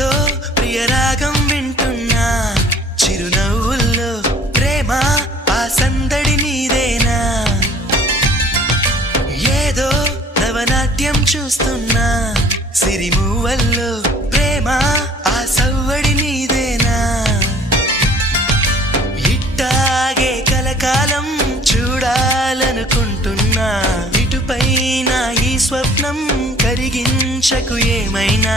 ఏదో ప్రియరాగం వింటున్నా చిరునవ్వుల్లో ప్రేమ ఆ సందడి నీదేనా ఏదో నవనాట్యం చూస్తున్నా సిరిమూవల్లో ప్రేమ ఆ సవ్వడి నీదేనా ఇట్టాగే కలకాలం చూడాలనుకుంటున్నా ఇటుపైన ఈ స్వప్నం కరిగించకు ఏమైనా